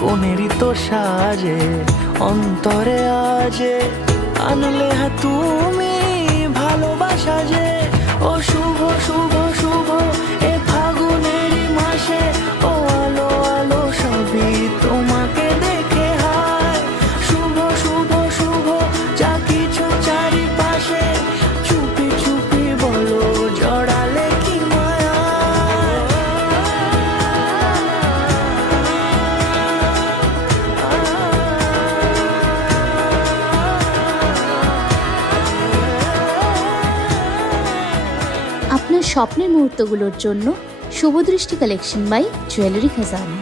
কোনেরই তো সাজে অন্তরে আজে আনলে তুমি ভালোবাসা যে। ও শুভ শুভ শুভ এ ফাগুনেরই মাসে, ও আলো আলো সবই তোমাকে দেখে হায়। শুভ শুভ শুভ যা কিছু চারিপাশে, চুপি চুপি বলো জড়ালে কি মায়া। আপনার স্বপ্নের মুহূর্তগুলোর জন্য শুভদৃষ্টি কালেকশন বাই জুয়েলারি খাজানা।